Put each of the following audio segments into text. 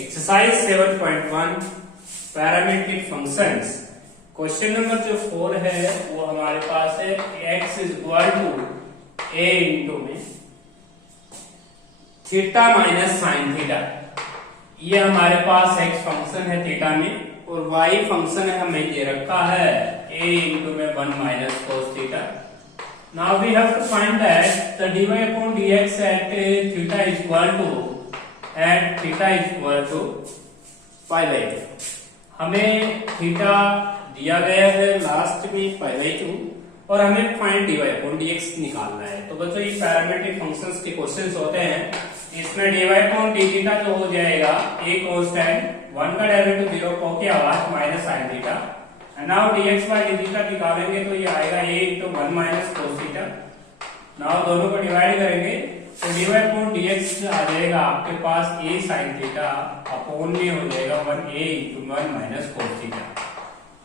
Exercise 7.1 parametric functions. Question number जो 4 है वो हमारे पास है x is equal to a into में थीटा माइनस साइन थीटा। ये हमारे पास x फंक्शन है थीटा में और y फंक्शन है हमें ये रखा है a इंटू में 1 minus cos theta. Now we have to find that the dy upon dx at theta is equal to pi by 2। हमें थीटा दिया गया है लास्ट में pi by 2 और हमें फाइंड dy upon dx निकालना है। तो बच्चों ये पैरामीट्रिक फंक्शंस के क्वेश्चंस होते हैं। इसमें dy upon d थीटा जो हो जाएगा a कांस्टेंट 1 का डेरिवेटिव 0 को की आवाज minus sin theta. Now dx by d theta निकालेंगे तो ये आएगा a into 1 minus cos theta. Now दोनों को डिवाइड करेंगे तो dy upon dx आ जाएगा आपके पास a sin थीटा अपॉन में हो जाएगा 1a into 1 minus cos theta.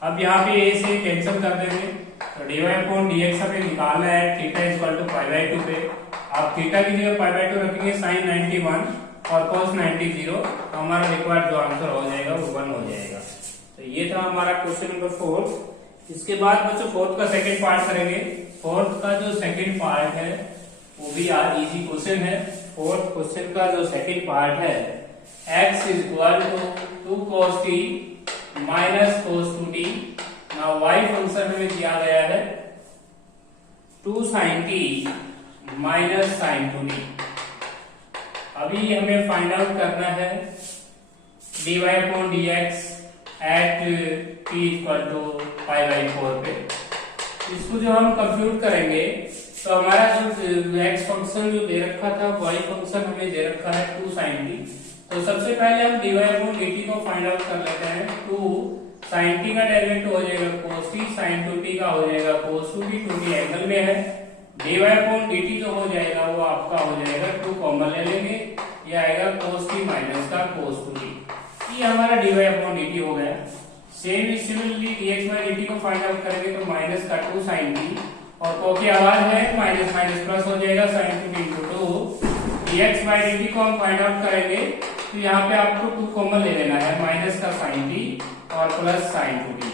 अब यहाँ पे a से कैंसिल कर देंगे तो dy upon dx हमें निकालना है theta is equal to pi by 2 पे। आप थीटा की जगह पाई बाई 2 रखेंगे sin 91 और cos 90 तो हमारा रिक्वायर्ड जो आंसर हो जाएगा वो 1 हो जाएगा। तो ये था हमारा क्वेश्चन नंबर 4। इसके बाद बच्चों फोर्थ का सेकंड पार्ट करेंगे। फोर्थ का जो सेकंड पार्ट है वो भी आज इजी क्वेश्चन है। फोर्थ क्वेश्चन का जो सेकंड पार्ट है x is equal to 2 cos t minus cos 2t। Now y function हमें दिया गया है 2 sin t minus sin 2t। अभी हमें फाइंड आउट करना है dy upon dx at t equal to pi by 4 पे। इसको जो हम कंप्यूट करेंगे तो हमारा जो x फंक्शन जो दे रखा था y फंक्शन हमें दे रखा है 2 sin t। तो सबसे पहले हम dy upon dt को फाइंड आउट कर लेते हैं। 2 sin t का डेरिवेटिव हो जाएगा cos t, sin 2t का हो जाएगा cos 2t, 2t एंगल में है। dy upon dt जो हो जाएगा वो आपका हो जाएगा 2 कॉमन ले लेंगे, ये आएगा cos t माइनस का cos 2t। ये हमारा dy अपॉन dt हो गया। Same similarly dx by dt को फाइंड आउट करेंगे तो माइनस का 2 sin t और को की आवाज है माइनस माइनस प्लस हो जाएगा sin 2t into 2। dx by dt को हम फाइंड आउट करेंगे तो यहाँ पे आपको 2 कॉमन ले लेना है, माइनस का sin t और प्लस sin 2t।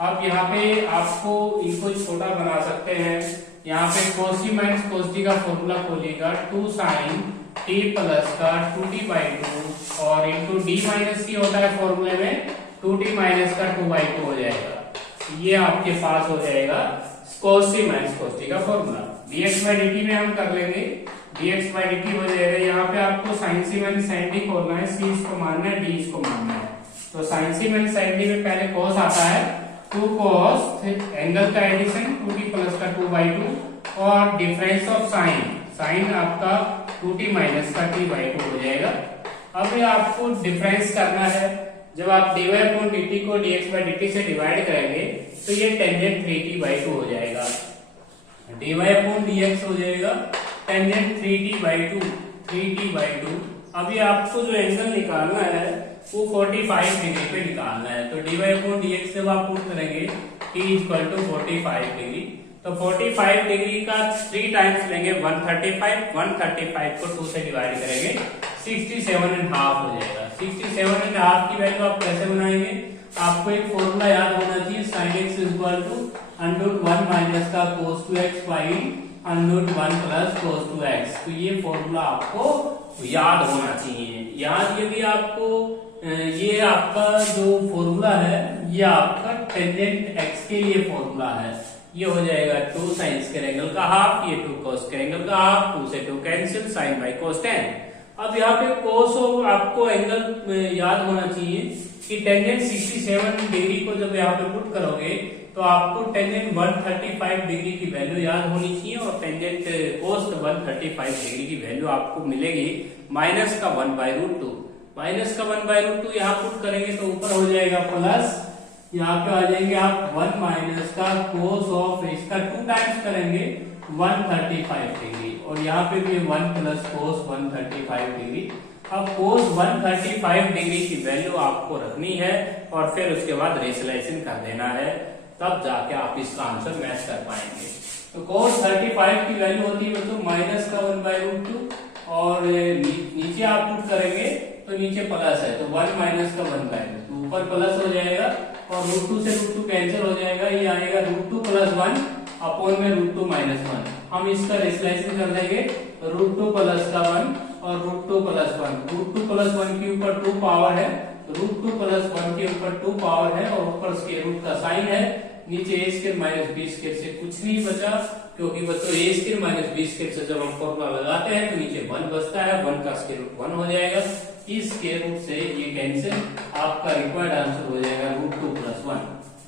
अब यहाँ पे आपको इनको छोटा बना सकते हैं। यहाँ पे cos t minus cos t का फॉर्मूला खोलिएगा 2 sin t प्लस का 2t बाई 2 और इंटू d माइनस c होता है फॉर्मूले में 2t माइनस का 2 बाई 2 हो जाएगा। ये आपके पास हो जाएगा cos c minus cos t का फॉर्मूला। dx बाई dt में हम कर लेंगे, dx बाई dt हो जाएगा। यहाँ पे आपको sin c minus sin t खोलना है, c इसको मानना है, d इसको मानना है। तो sin c minus sin t में पहले cos आता है 2 cos एंगल का एडिशन 2t प्लस का 2 बाई 2 और डिफरेंस ऑफ साइन आपका 2t माइनस का t बाई 2 हो जाएगा। अब ये आपको डिफरेंस करना है। जब आप dy अपॉन dt को dx बाई dt से डिवाइड करेंगे तो ये टेंजेंट 3t बाई 2 हो जाएगा। dy अपॉन dx हो जाएगा tangent 3t by 2, 3t by 2। अभी आपको जो एंगल निकालना है वो 45 डिग्री पे निकालना है। तो dy अपॉन dx जब आप पुट करेंगे t इक्वल टू 45 डिग्री तो 45 डिग्री का 3 टाइम्स लेंगे 135 को 2 से डिवाइड करेंगे 67.5 हो जाएगा। 67.5 की वैल्यू आप कैसे बनाएंगे? आपको एक फॉर्मूला याद होना चाहिए sin x equal to √1 minus का cos 2x by √1 plus cos 2x। तो ये फॉर्मूला आपको याद होना चाहिए। याद यदि आपको ये आपका जो फॉर्मूला है ये आपका टेंजेंट x के लिए फॉर्मूला है। ये हो जाएगा 2 sin स्क्वायर एंगल का हाफ, ये 2 cos स्क्वायर एंगल का हाफ, 2 से 2 कैंसिल, sin बाई cos 10। अब यहाँ पे cos और आपको एंगल याद होना चाहिए कि टेंजेंट 67 डिग्री को जब यहाँ पे पुट करोगे तो आपको टेंजेंट 135 डिग्री की वैल्यू याद होनी चाहिए और टेंजेंट cos 135 डिग्री की वैल्यू आपको मिलेगी माइनस का 1 बाई रूट 2। माइनस का 1 बाई रूट 2 यहाँ पुट करेंगे तो ऊपर हो जाएगा प्लस, यहाँ पे आ जाएंगे आप 1 माइनस का cos ऑफ इसका 2 टाइम्स करेंगे 135 डिग्री और यहाँ पे भी 1 प्लस cos 135 डिग्री। अब cos 135 डिग्री की वैल्यू आपको रखनी है और फिर उसके बाद रेशनलाइजेशन कर देना है, तब जाके आप इसका आंसर मैच कर पाएंगे। तो cos 35 की वैल्यू होती है बच्चों माइनस का 1 बाई रूट 2 और नीचे आप पुट करेंगे तो नीचे प्लस है, तो 1 माइनस का 1 बाई रूट, तो ऊपर प्लस हो जाएगा और √2 से √2 कैंसिल हो जाएगा, ये आएगा √2 प्लस 1 अपॉन में √2 माइनस 1। हम इसका रेशनलाइजेशन कर देंगे, √2 प्लस का 1 और √2 प्लस 1, √2 प्लस 1 के ऊपर 2 पावर है, √2 प्लस 1 के ऊपर 2 पावर है और ऊपर स्क्वायर रूट का साइन है, नीचे a square minus b square से कुछ नहीं बचा, क्योंकि बच्चों a square minus b square से जब हम फॉर्मूला लगाते हैं तो नीचे 1 बचता है, 1 का स्क्वायर रूट 1 हो जाएगा, इस स्क्वायर रूट से ये कैंसिल, आपका रिक्वायर्ड आंसर हो जाएगा √2 प्लस 1।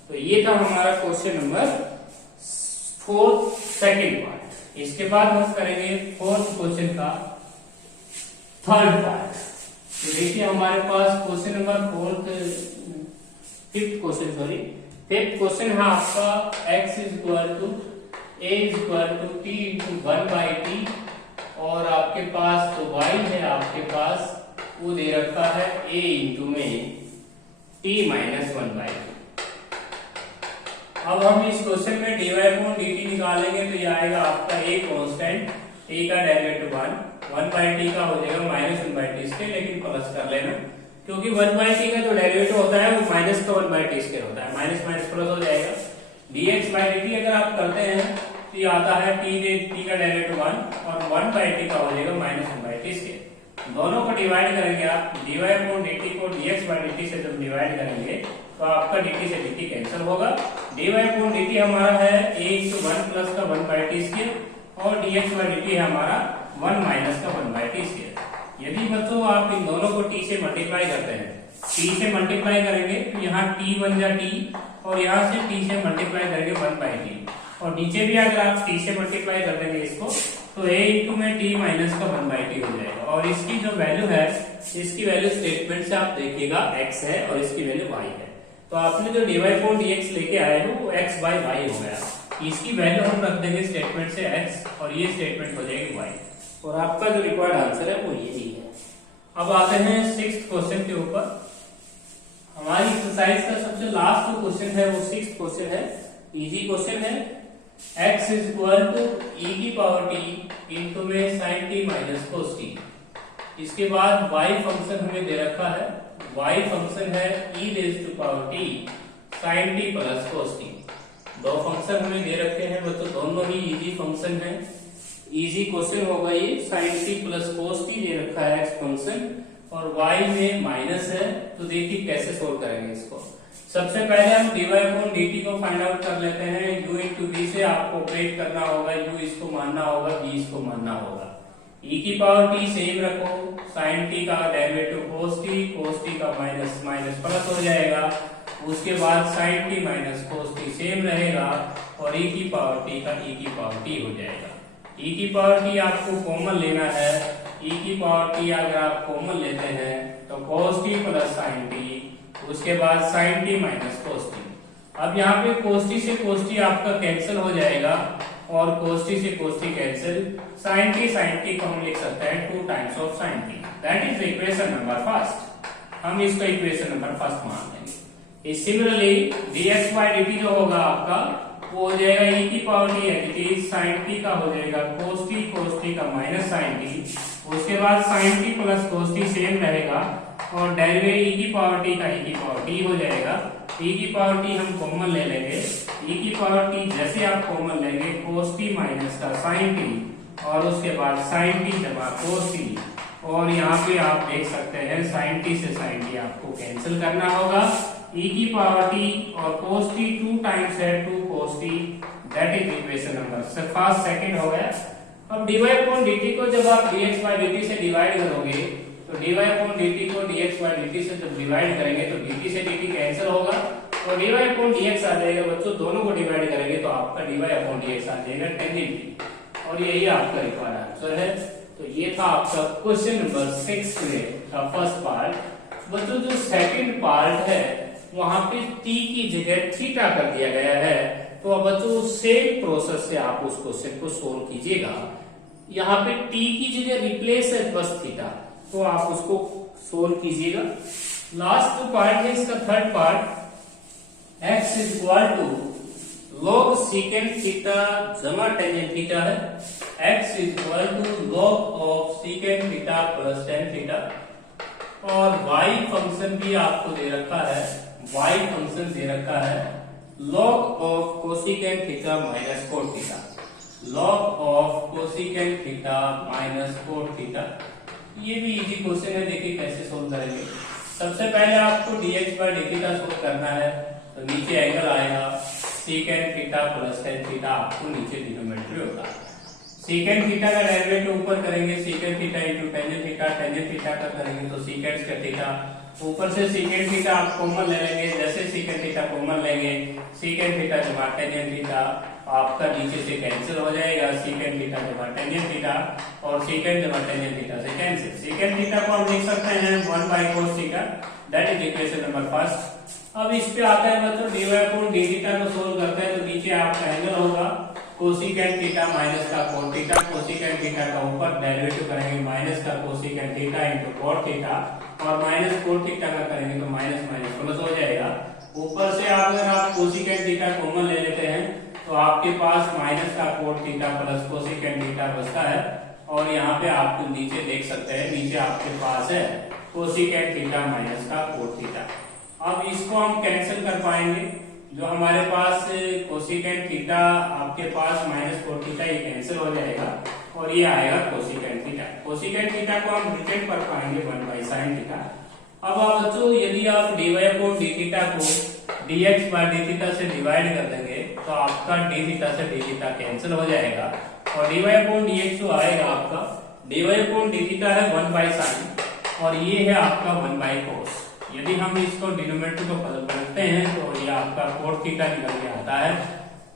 तो ये था हमारा क्वेश्चन नंबर 4 सेकंड पार्ट। इसके बाद हम करेंगे 4th क्वेश्चन का 3rd पार्ट। तो देखिए हमारे पास क्वेश्चन नंबर 5th क्वेश्चन है आपका x equal to a equal to t into 1/t और आपके पास तो y है, आपके पास वो दे रखा है a इंटू में t माइनस 1/2। अब हम इस क्वेश्चन में dy अपॉन dt निकालेंगे तो ये आएगा आपका a कांस्टेंट, t का डेरिवेटिव 1/t का हो जाएगा माइनस 1/t स्क्वायर, लेकिन प्लस कर लेना क्योंकि 1/t का जो डेरिवेटिव होता है वो माइनस का 1/t स्क्वायर होता है, माइनस माइनस प्लस हो जाएगा। dx/dt अगर आप करते हैं तो ये आता है t का डेरिवेटिव 1 और 1/t का हो जाएगा माइनस 1/t स्क्वायर। दोनों को डिवाइड करेंगे आप, dy अपॉन dt को dx/dt से जब डिवाइड करेंगे तो आपका dt से dt कैंसिल होगा। dy अपॉन dt हमारा है a इंटू 1 प्लस का 1/t स्क्वायर और dx/dt है हमारा 1 माइनस का 1/t स्क्वायर। यदि बच्चों आप इन दोनों को t से मल्टीप्लाई करते हैं, t से मल्टीप्लाई करेंगे तो यहाँ t बन जा t और यहाँ से t से मल्टीप्लाई करेंगे 1/t और नीचे भी अगर आप t से मल्टीप्लाई कर देंगे इसको तो a इंटू में t माइनस का 1/t हो जाएगा और इसकी जो वैल्यू है, इसकी वैल्यू स्टेटमेंट से आप देखिएगा x है और इसकी वैल्यू y है, तो आपने जो dy अपॉन dx लेके आए हो वो x बाई y हो गया, इसकी वैल्यू हम रख देंगे स्टेटमेंट से x और ये स्टेटमेंट हो जाएगी y और आपका जो रिक्वायर्ड आंसर है वो यही है। अब आते हैं 6th क्वेश्चन के ऊपर। हमारी एक्सरसाइज का सबसे लास्ट जो क्वेश्चन है वो 6th क्वेश्चन है, इजी क्वेश्चन है। x is equal to e की पावर t इंटू में sin t minus cos t। इसके बाद y फंक्शन हमें दे रखा है, y फंक्शन है e raise to power t sin t plus cos t। दो फंक्शन हमें दे रखे हैं बच्चों, दोनों ही इजी फंक्शन है, इजी क्वेश्चन होगा ये। sin t plus cos t दे रखा है x फंक्शन और y में माइनस है, तो देखिए कैसे सोल्व करेंगे इसको। सबसे पहले हम dy अपॉन dt को फाइंड आउट कर लेते हैं। u इंटू v से आपको ऑपरेट करना होगा, u इसको मानना होगा, v इसको मानना होगा। e की पावर t सेम रखो, sin t का डेरिवेटिव cos t का माइनस माइनस प्लस हो जाएगा, उसके बाद sin t minus cos t same रहेगा और e की पावर t का e की पावर t हो जाएगा। e की पावर t आपको कॉमन लेना है, e की पावर t अगर आप कॉमन लेते हैं तो cos t plus sin t, उसके बाद sin t minus cos t। अब यहाँ पे cos t से cos t आपका कैंसिल हो जाएगा और cos t से cos t cancel, sin t को हम लिख सकते हैं 2 times of sin t, that is equation number first. हम इसको इक्वेशन नंबर फर्स्ट मान लेंगे। सिमिलरली dx/dt जो होगा आपका वो हो जाएगा e की पावर t है, sin t का हो जाएगा cos t का माइनस sin t, उसके बाद sin t plus cos t same रहेगा और डेरिवेटिव e की पावर t का e की पावर t हो जाएगा। e की पावर t हम कॉमन ले लेंगे, e की पावर t जैसे आप कॉमन लेंगे cos t माइनस का sin t और उसके बाद sin t जमा cos t और यहाँ पे आप देख सकते हैं sin t से sin t आपको कैंसिल करना होगा। e की पावर t और cos t 2 टाइम्स है 2 cos t, that is equation number first second हो गया। अब dy अपॉन dt को जब आप dx/dt से डिवाइड करोगे तो dy अपॉन dt को dx/dt से जब डिवाइड करेंगे तो dt से dt कैंसिल होगा और dy अपॉन dx आ जाएगा बच्चों, दोनों को डिवाइड करेंगे तो आपका dy अपॉन dx आ जाएगा tan dt और यही आपका रिक्वायर्ड आंसर है। तो ये था आपका क्वेश्चन नंबर 6 में का फर्स्ट पार्ट। बच्चों जो सेकंड पार्ट है वहां पे t की जगह थीटा कर दिया गया है, तो अब बच्चों सेम प्रोसेस से आप उस क्वेश्चन को सोल्व कीजिएगा। यहाँ पे t की जगह रिप्लेस है बस थीटा, तो आप उसको सोल्व कीजिएगा। लास्ट जो पार्ट है इसका third part, x is equal to log secant theta जमा टेंजेंट थीटा है, x is equal to log of secant theta plus tan theta. और y फंक्शन भी आपको दे रखा है, y फंक्शन दे रखा है log of cosecant theta minus cot theta, log of cosecant theta minus cot theta. ये भी इजी क्वेश्चन है, देखिए कैसे सोल्व करेंगे। सबसे पहले आपको dx बाय dt का सोल्व करना है, तो नीचे एंगल आएगा secant theta plus tan theta, आपको नीचे डिनोमिनेटर होगा। सीकेंट थीटा का डेरिवेटिव ऊपर करेंगे, secant theta into tangent theta, tangent theta का करेंगे तो सीकेंट का थीटा, ऊपर से सीकेंट थीटा आप कॉमन ले लेंगे, जैसे सीकेंट थीटा कॉमन लेंगे सीकेंट थीटा जमा टेंजेंट थीटा आपका नीचे से कैंसिल हो जाएगा, सीकेंट थीटा जमा टेंजेंट थीटा और सीकेंट जमा टेंजेंट थीटा से कैंसिल। सीकेंट थीटा को हम लिख सकते हैं 1 by cos theta, that is equation number first. अब इस पे आता है मतलब dy अपॉन d थीटा को सोल्व करते हैं तो नीचे आपका एंगल होगा कोसिकेंट थीटा माइनस का कोट थीटा, कोसिकेंट थीटा का ऊपर डेरिवेटिव करेंगे माइनस का cosecant theta into cot theta और माइनस कोट थीटा का करेंगे तो माइनस माइनस प्लस हो जाएगा। ऊपर से अगर आप कोसिकेंट थीटा कॉमन ले लेते हैं तो आपके पास माइनस का cot theta plus cosecant theta बचता है और यहाँ पे आप नीचे देख सकते हैं, नीचे आपके पास है कोसिकेंट थीटा माइनस का कोट थीटा। अब इसको हम कैंसिल कर पाएंगे, जो हमारे पास कोसिकेंट थीटा आपके पास माइनस कोट थीटा ये कैंसिल हो जाएगा और ये आएगा कोसिकेंट थीटा। कोसिकेंट थीटा को हम रिटेन कर पाएंगे 1 बाई साइन थीटा। अब आप बच्चों यदि आप dy अपॉन d थीटा को dx बाय d थीटा से डिवाइड कर देंगे तो आपका d थीटा से d थीटा कैंसिल हो जाएगा और dy अपॉन dx जो आएगा आपका dy अपॉन d थीटा है 1 बाई साइन और ये है आपका 1 बाई कोस। यदि हम इसको डिनोमिनेटर को बदलते हैं तो ये आपका कोट थीटा निकल के आता है।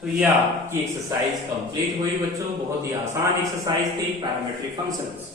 तो ये आपकी एक्सरसाइज कंप्लीट हुई बच्चों, बहुत ही आसान एक्सरसाइज थी पैरामेट्रिक फंक्शंस।